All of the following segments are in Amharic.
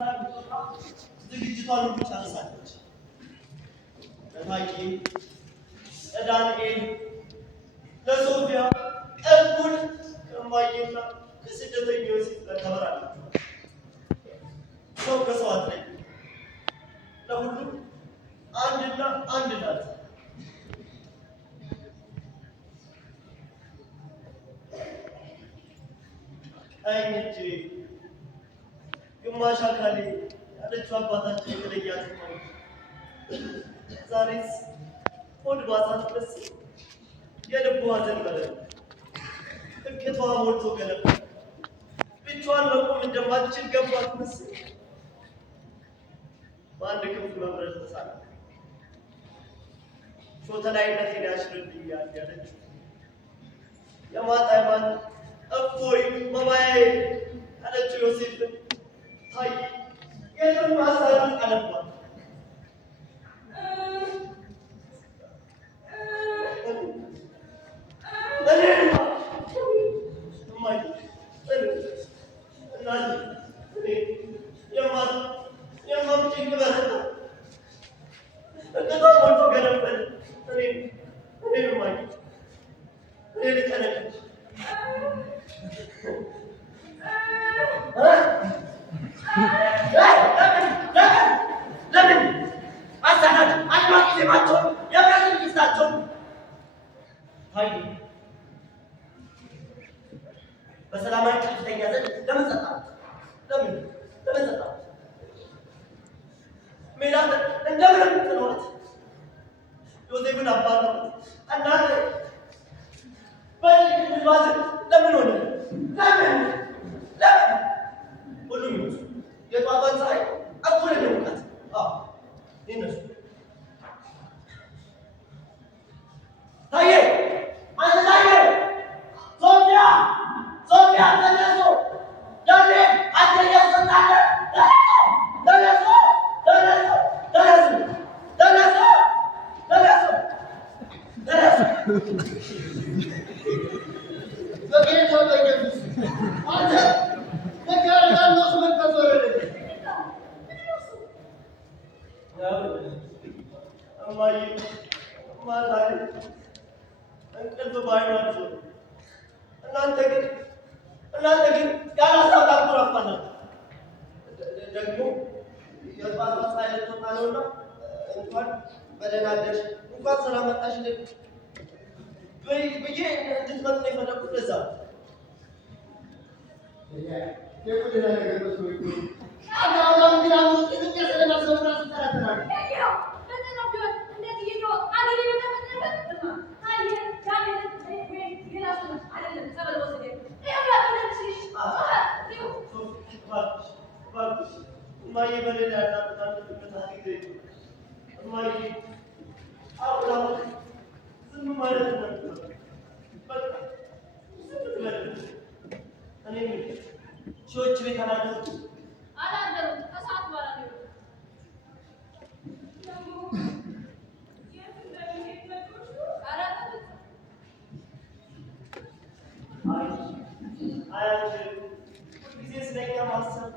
ዝግጅቷን ሁሉ ጨርሳለች። ለታቂ ለዳንኤል ለሶፊያ ቀልቡን ከማየና ከስደተኞች ተከበራለች። ሰው ከሰው አትለይ። ለሁሉም አንድና አንድ ናት። ቀኝ እጄ ግማሽ አካሌ ያለችው አባታችን የተለያት ዛሬስ ሆድ ባሳት ደስ የልቡ ሐዘን በለን እቅቷ ሞልቶ ገለብ ብቻዋን መቆም እንደማትችል ገባት መስል በአንድ ክንፍ መብረር ተሳለ። ሾተላይነቴን ያሽርልኛል ያለችው የማጣይማን እፎይ መማያዬ ያለችው ዮሴፍን ታይ የትም ማሳራት አለባት። በሰላማዊ ከፍተኛ ዘንድ ለምን ሰጣት? ለምን ሰጣት? ሜላት እንደምንም ጥሏት ዮሴፍን አባቷት እናት በልባዝ ለምን ሆነ? ለምን ሁሉም ይነሱ የጧቷን ፀሐይ እኩል እንደሙቃት ይነሱ። ታዬ አንተ ታዬ ሶፊያ ተነሱ ዳኔ አትየው ሰጣለ ተነሱ በጌታ በኢየሱስ አንተ ተጋራጋን ነው መንፈስ እማዬ ማታ እንቅልፍ ባይኗችሁ እናንተ ግን ያላሳታችሁ አፋናችሁ ደግሞ የጧት ፀሐይ ልትወጣ ነውና እንኳን በደህና አደርሽ እንኳን ሰላም መጣሽ ብዬ እንድትመጡ ነው የፈለኩት። ለዛ እማዬ በሌላ እማዬ አሁን ዝም ማለት ነው። በቃ ዝም ትበል። እኔ ሺዎች ቤት አላደሩ ከሰዓት በኋላ ነው ጊዜ ስለኛ ማሰብ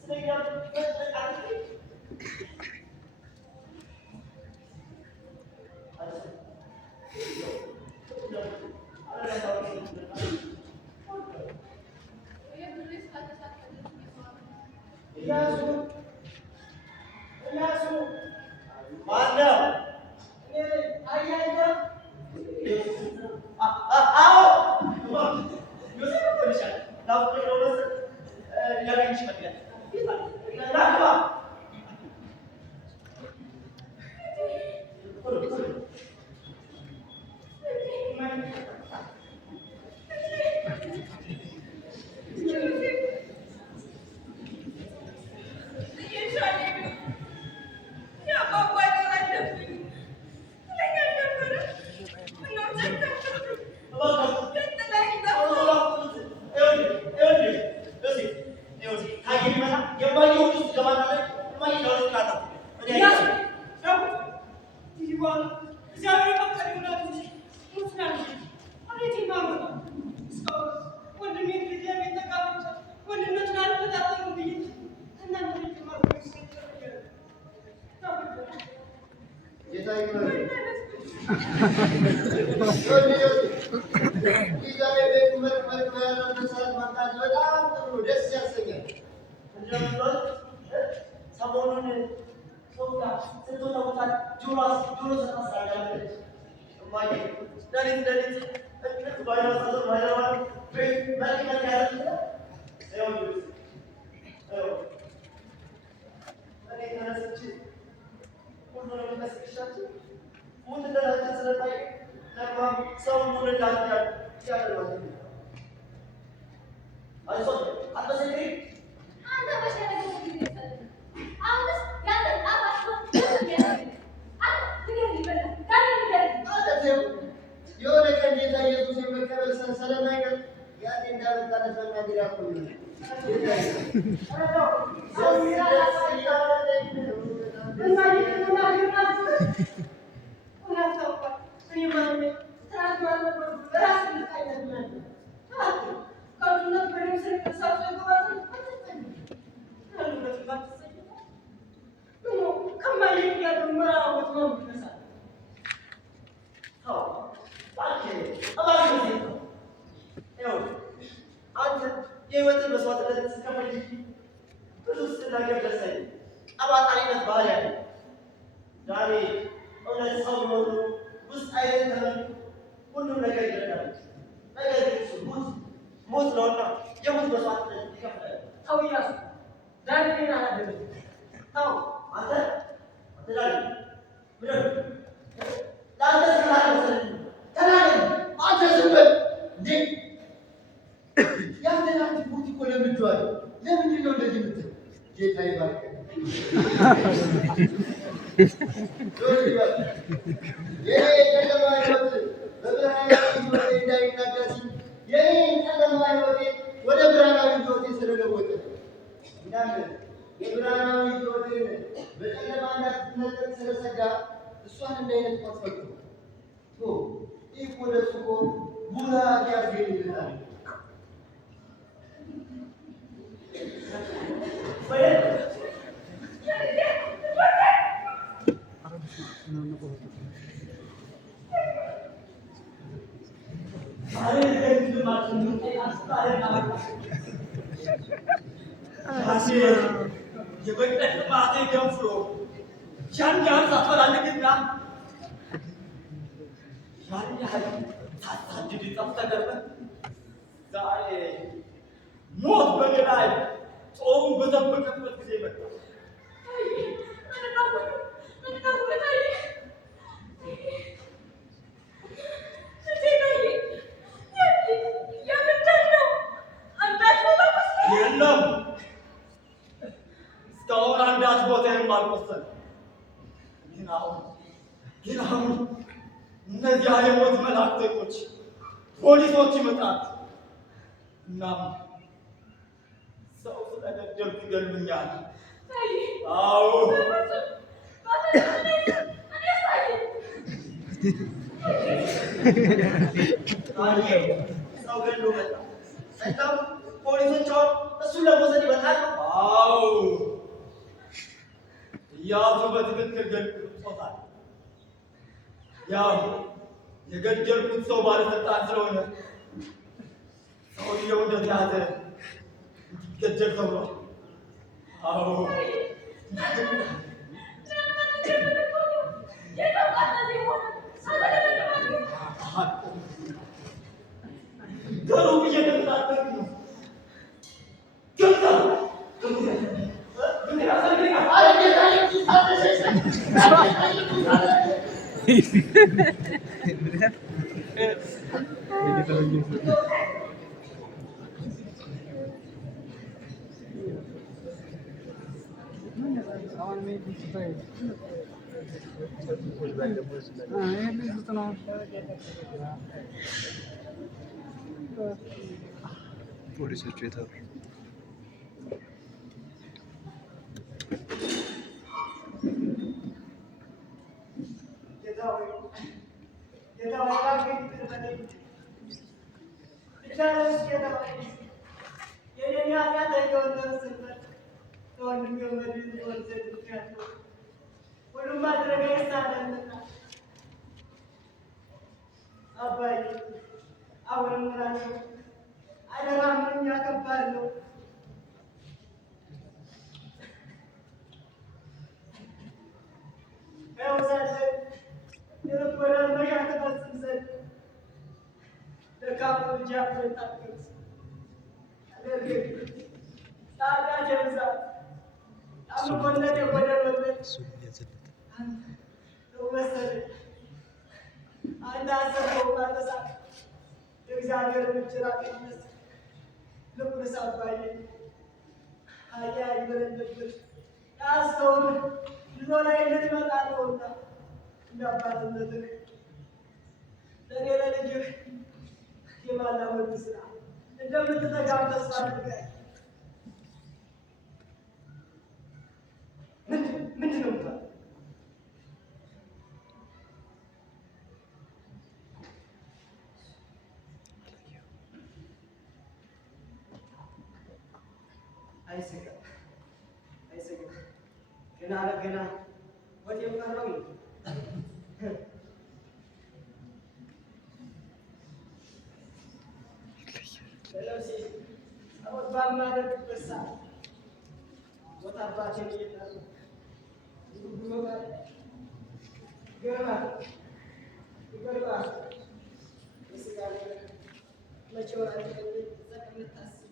ስለኛ ወንድሜ ልጅ ቤት ተቃምጫ ወንድነቱን አልፈታተም ፖሊሶቹ የታሉ? አሁንም እላለሁ አደራ ምንኛ ከባድ ነው። ያውሳለን የልቦናን መሻት ትፈጽም ዘንድ ደካሞ ልጅ አበረታበት። ነገር ግን ኃጢአት የብዛት አምልኮነት የጎደለበት ነው መሰለኝ። አንተ አሰብከው ባለሳት የእግዚአብሔርን እጅ ራቅነት ልቡንስ አባዬ ኃጢአት በሌለበት ያዝከውን ይዞ ላይ ልትመጣ ነውና እንደ አባትነትህ ለእኔ ለልጅህ የማላወቅ ስራ እንደምትተጋም ተስፋ አድርጋለሁ። ምንድን ነው የምትለው? አይሰግም ገና ለገና ወዴም ቀረው ለለብሴ ጸሎት ባማደርግበት ሰዓት ሞት አባቴን እየጠሩ ይገርማል። የሥጋ ነገር መቼ ወራት የምታስብ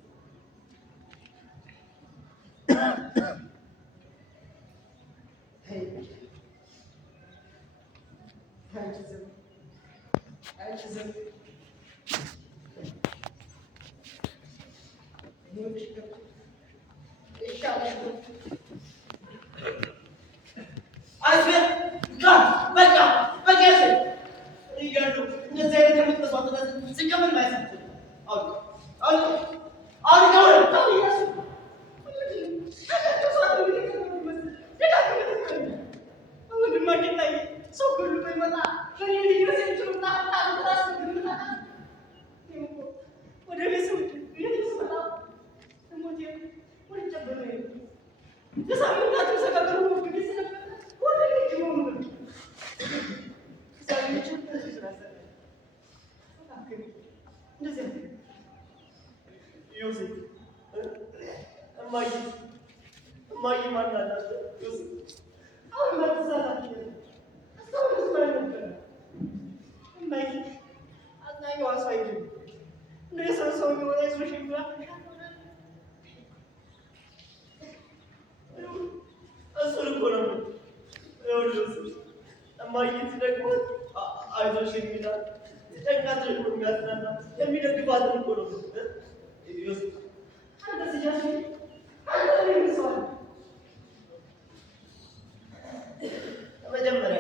መጀመሪያ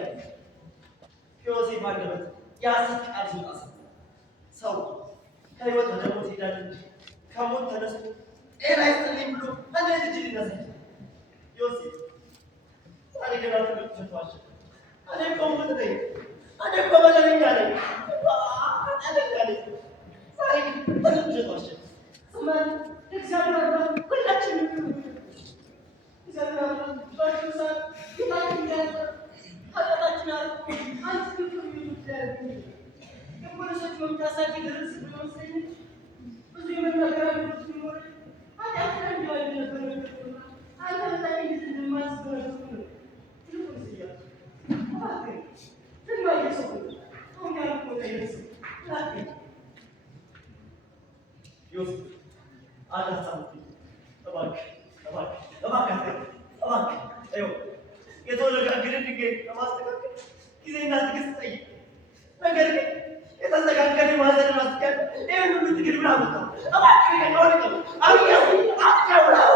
ዮሴፍ አንደበት ያሲቅ አልሱጣስ ሰው ከህይወት ወደ ሞት ይሄዳል እንጂ ከሞት ተነስቶ ጤና ይስጥልኝ ብሎ እንዴት እጅ ሊነሳኝ? ዮሴፍ ዛሬ ገና ትምህርት ሰጥቷቸው እኔ እኮ ሙት ነኝ፣ እኔ እኮ በደለኛ ነኝ፣ ዛሬ ግን ትምህርት ሰጥቷቸው ስማን እግዚአብሔር አባት ሁላችንም እግዚአብሔር አባት በቅዱሳን ጌታችን ያለ ኃጢአታችን አለ አንተ ክፍል ይሉታል የፖሊሶች መምጣሳቸው ድረስ በመሰለኝ ብዙ የመናገር አገልግሎት ሲኖር ኃጢአትን እንዲዋል ነበር አንተ በጣም እንዴት እንደማስበው ነው ይሉት ይያል አባቴ ትማየ ሰው አሁን ያልኩት ነው አባቴ ዮሴፍ አላሳምኩ እባክህ የተወለጋገደ ድንጋይ ለማስተካከል ጊዜና ትዕግስት ጠይቅ። ነገር ግን የተስተካከለ ማዘን ማስተካከል ይህን ሁሉ ትግል ምን አመጣው? እባክህ ከወልቀው አብያሱ አትቀውለው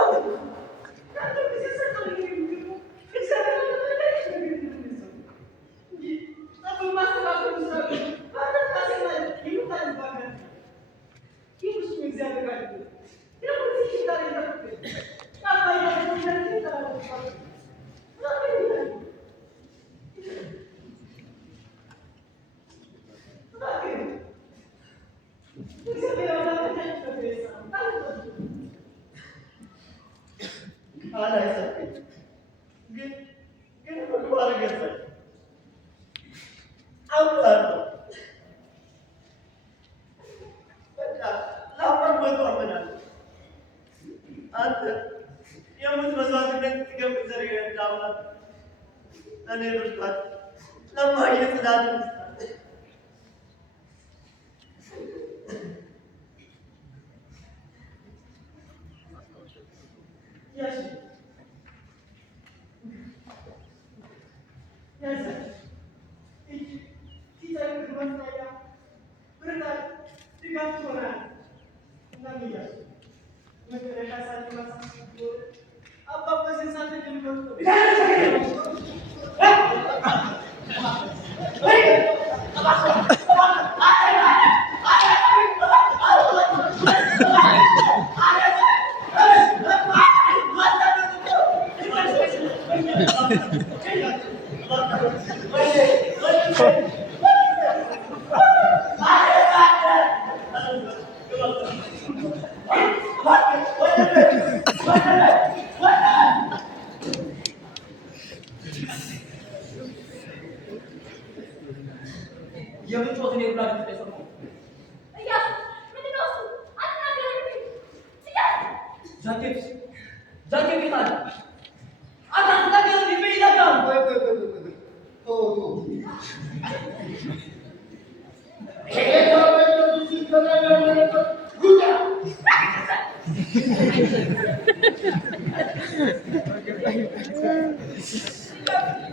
የሙት መስዋዕትነት ትገብር ዘር ይረዳ አምላክ ለእኔ ብርታት ለማየ ጽናት የምቾትን የጉዳት ተሰማ እያሱ ምንድነው እሱ? አትናገረኝ። ጃኬት የት አለ? አታትናገረኝ። ምን ይዘጋል?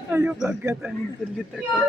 Ayo bagatan itu ditekan.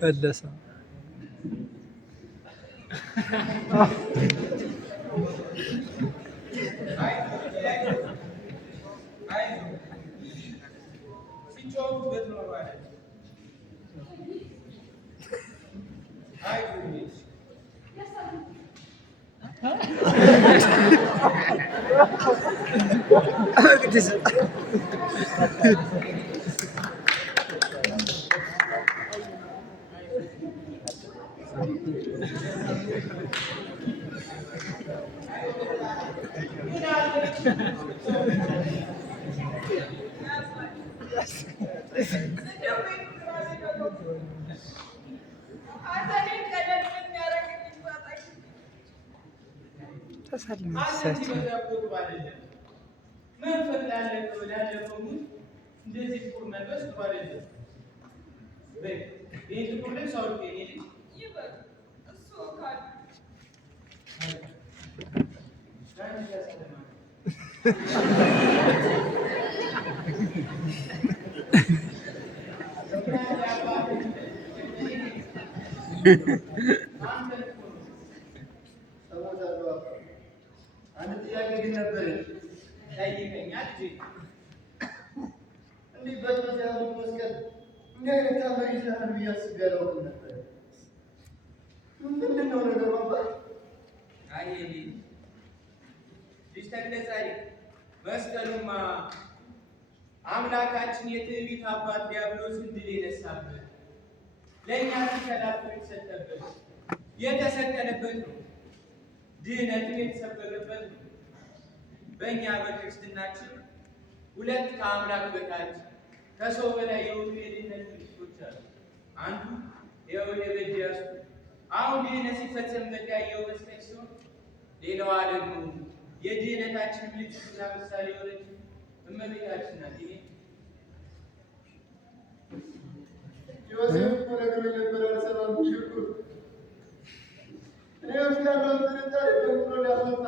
Belleza. ይበል እሱ ካለ አንድ ጥያቄ ግን ነበረኝ። ጠይቀኛ ልጄ። እንዲህ በእጅ ያሉት መስቀል እንዲህ አይነት ታምር ይሰራል ብዬ አስቤ አላውቅም ነበር። ምንድን ነው ነገሩ አባት? አይ ልጅ ተክለጻድቅ፣ መስቀሉማ አምላካችን የትዕቢት አባት ዲያብሎስን ድል የነሳበት ለእኛ ሲከላከል የተሰጠበት የተሰቀለበት ነው። ድህነትም የተሰበረበት ነው። በእኛ በክርስትናችን ሁለት ከአምላክ በታች ከሰው በላይ የሆኑ የድህነት ምልክቶች አሉ። አንዱ ይኸው የበጅ ያዝኩ አሁን ድህነት ሲፈጸምበት ያየው መስቀል ሲሆን፣ ሌላዋ ደግሞ የድህነታችን ምልክትና ምሳሌ የሆነች እመቤታችን ናት። ዮሴፍ እኮ ነግሮኝ ነበር አልሰማም ብዬ እኔ ውስጥ ያለውን ጥርጣሬ በሙሉ ሊያስወጣ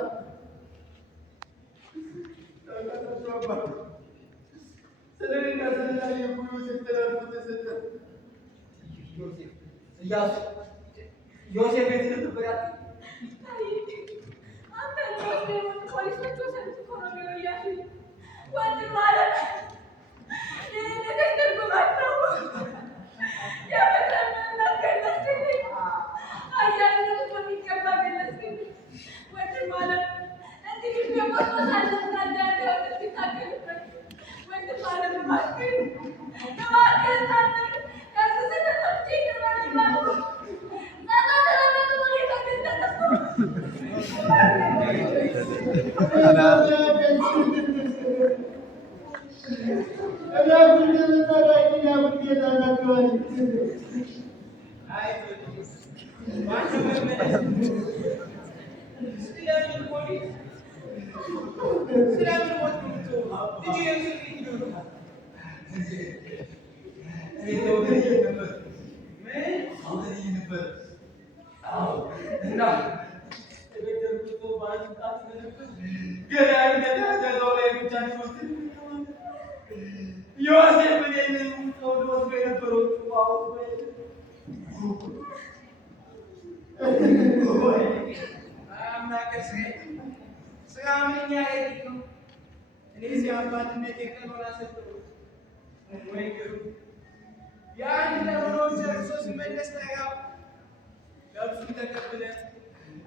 ስለኔና ስለተለያየ ሁሉ ዮሴፍ ተላልፎ ተሰጠ። ኢያሱ ዮሴፍ የት ነበር ያለ? አንተ ፖሊሶቹ ሰልፍ እኮ ነው የሚለው ኢያሱ ወንድም ማለት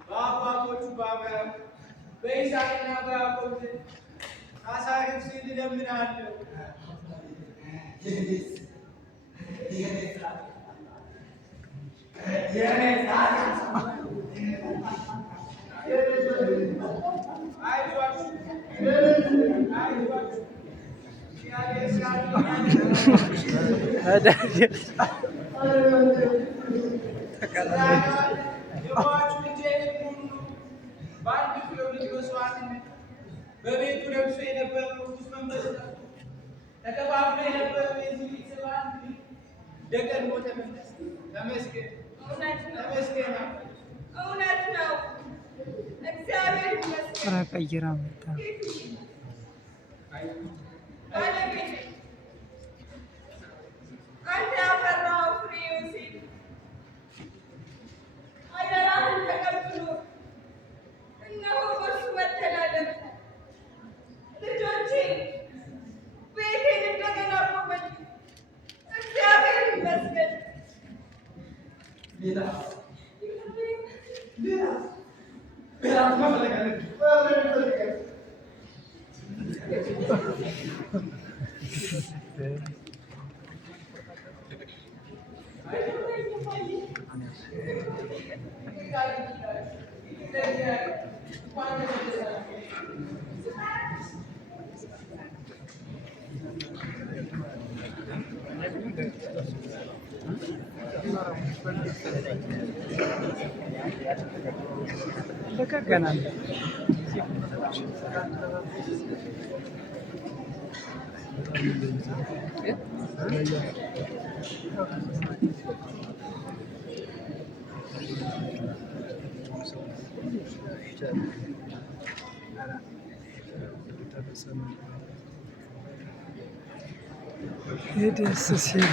በአባቶቹ በአብርሃም በይስሐቅና በያዕቆብ አሳርፍ ሲል እለምንሃለሁ። በቤቱ ለብሶ የነበረው ቅዱስ መንፈስ ተከፋፍሎ የነበረው የዚህ ስብሐት ደቀድሞ ተመለሰ። ተመስገን ተመስገን። እውነት ነው። እግዚአብሔር ይመስገን። ቀይራ መጣ ባለቤቴ አንተ ያፈራኸው ፍሬ ዮሴፍ አደራህን ተቀብሎ እነሆ በእርሱ መተላለፍ ልጆቼ ቤቴን እንደገና ቆመኝ። እግዚአብሔር ይመስገን። ገና ደስ ሲሉ